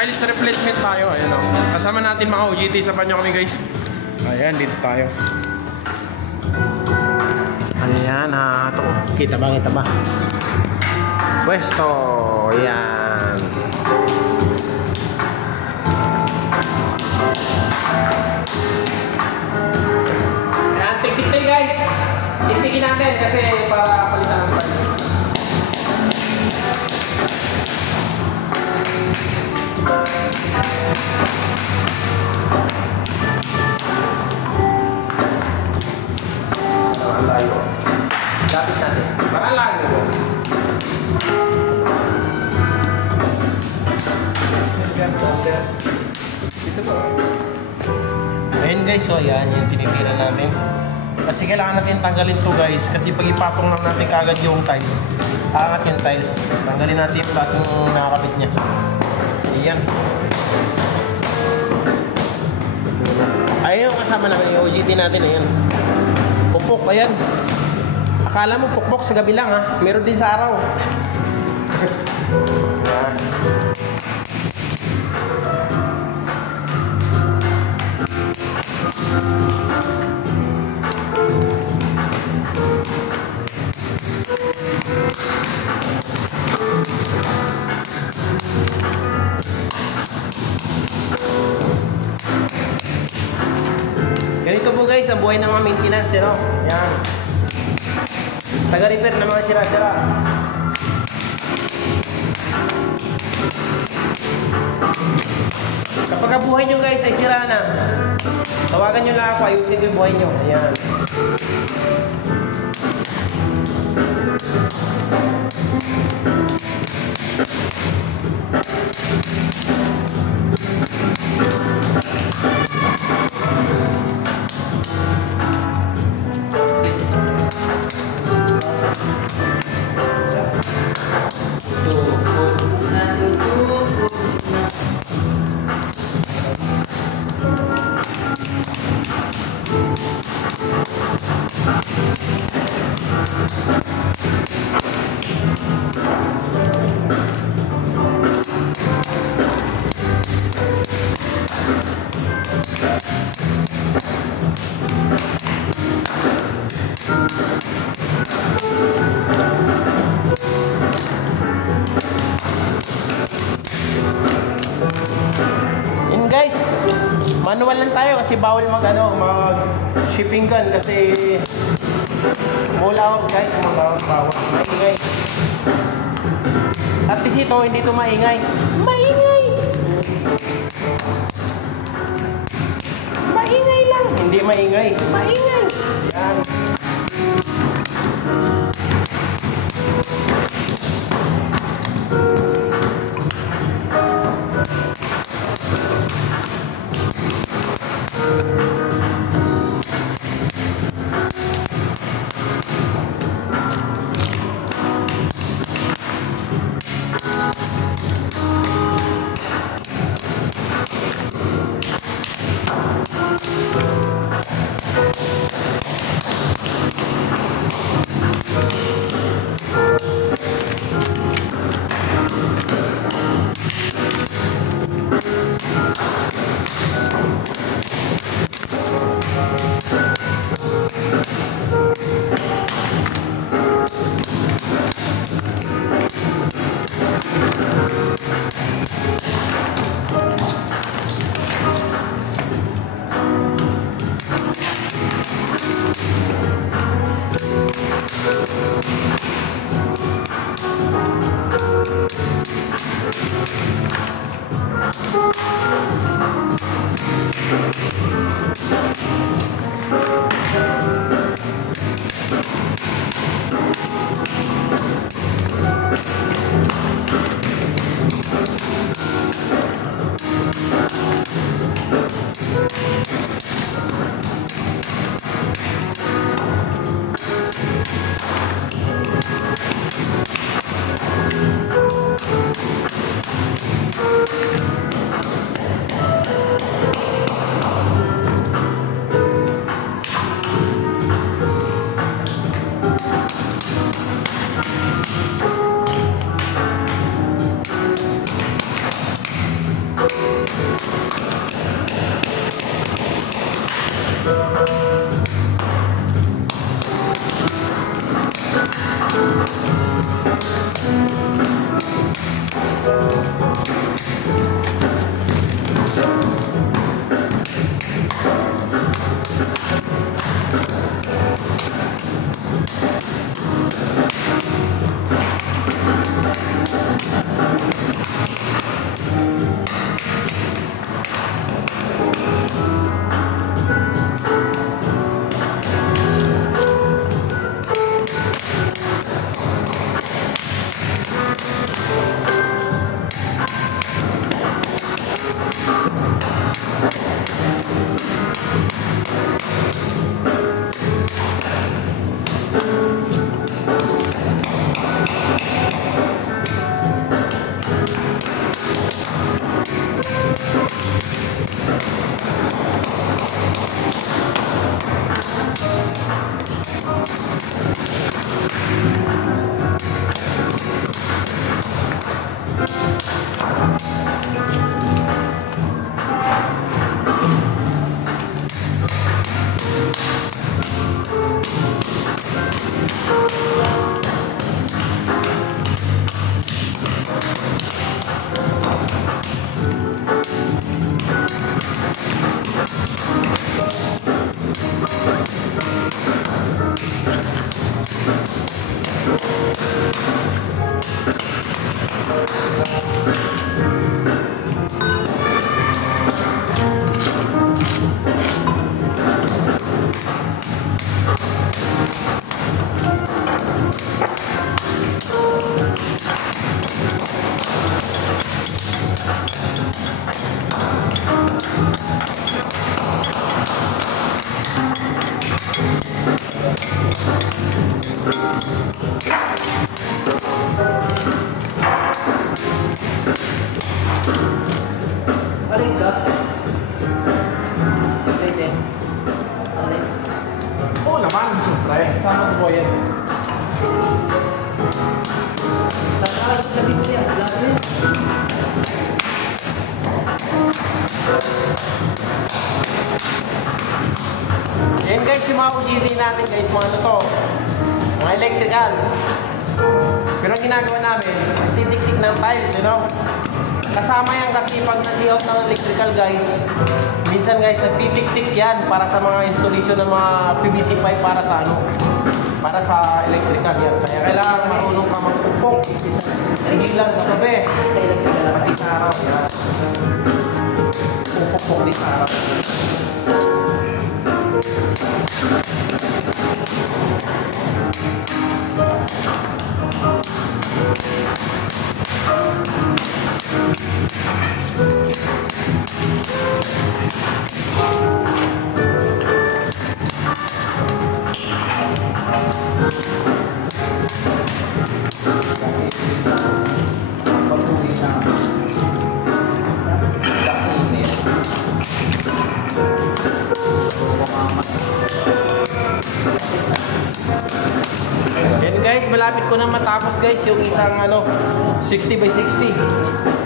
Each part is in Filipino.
tiles replacement tayo. Ayan o. Kasama natin mga OGT. Saban nyo kami guys. Ayan, dito tayo. Ayan ha. Ito. Kita ba? Pwesto. Ayan. Ayan, tiktik tayo guys. Tiktikin natin kasi para palitan ng tiles. Parang layo. Lapit natin. Parang layo. Dito po. Ayun guys, so ayan yung tinitira natin. Kasi kailangan natin tanggalin to guys. Kasi pag ipatong lang natin kagad yung tiles, aangat yung tiles. Tanggalin natin yung platong nakakabit niya. Ayan. Ayun yung kasama namin yung OGT natin. Ayan. Pukpok, ayan. Akala mo pukpok sa gabi lang ha. Meron din sa araw. Ganito po guys, ang buhay ng mga maintenance, no? Yan. Taga-repair ng mga sira-sira. Kapag ang buhay nyo guys ay sira na, tawagan nyo lang ako, ayusin ko yung buhay nyo. Ayan. Guys, manual lang tayo kasi bawal mag shipping gun kasi bawal guys, bawal maingay. At least ito hindi to maingay. Maingay lang, hindi maingay. Yan. Yan guys, yung mga UGV natin guys, mga ano to, mga electrical. Pero ang ginagawa namin, titik-tik ng tiles, you know. Kasama yan kasi pag nag-layout ng electrical guys, minsan guys, nagtitik-tik yan para sa mga installation ng mga PVC pipe para sa ano, para sa electrical yan. Kaya kailangan marunong ka magpupok. Hindi lang sa gabi, pati sa araw. Pupok din sa araw. Yan guys, malapit ko na matapos guys yung isang ano 60 by 60.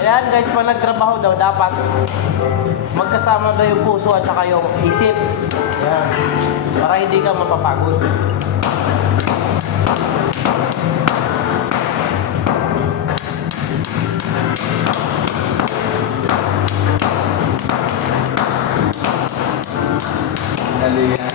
Ayan guys, pag nagtrabaho daw, dapat magkasama daw yung puso at saka yung isip. Ayan. Para hindi ka mapapagod. Mali yan.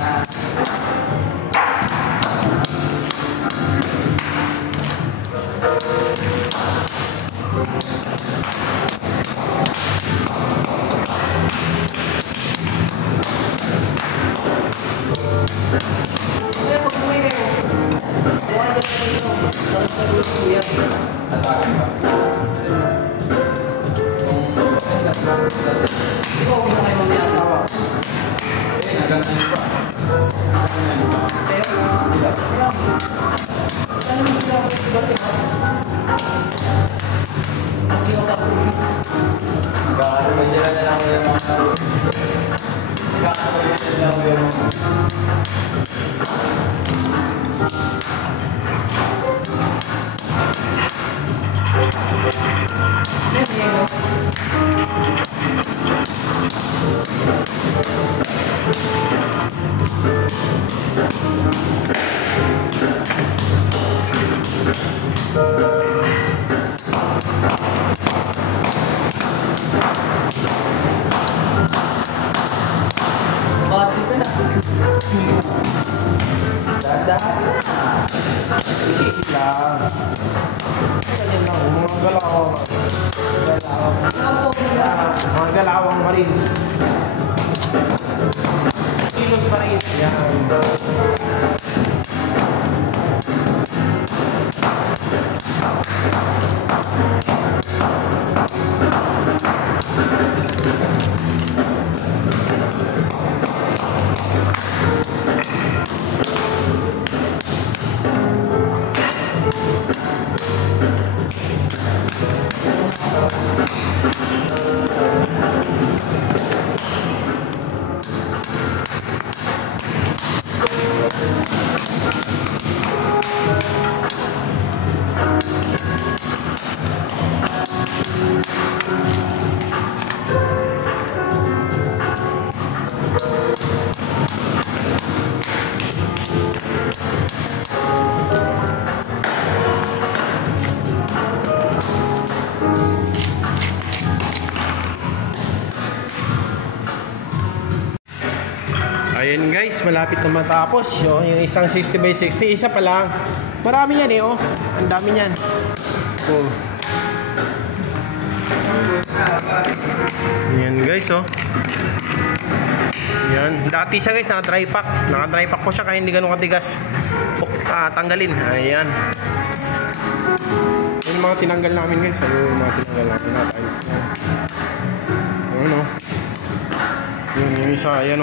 Mga galawang marines. Kilos marines. Yan. Ayan guys, malapit na matapos yung isang 60x60. Isa pa lang. Marami yan oh. Ang dami yan. Oh. Ayan guys Ayan. Dati siya guys, naka-dry pack. Naka-dry pack po siya kaya hindi ganun katigas. Tanggalin. Ayan. Yung mga tinanggal namin guys. Yung mga tinanggal namin na-tiles. Ayan yung isa. Ayan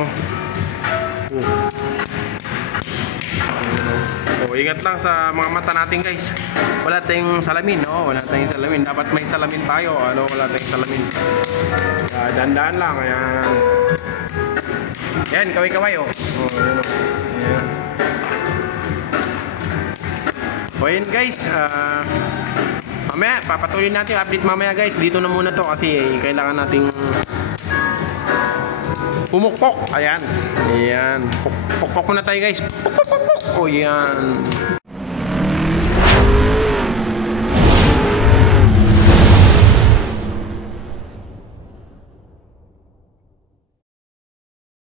ingat lang sa mga mata natin guys. Wala tayong salamin, wala tayong salamin. Dapat may salamin tayo. Wala tayong salamin. Dandaan lang. Ayan, kaway-kaway ayan guys. Mamaya, papatuloy natin update mamaya guys. Dito na muna to kasi kailangan nating pumukpok. Ayan. Pukpok muna tayo guys. Pukpok. Yan.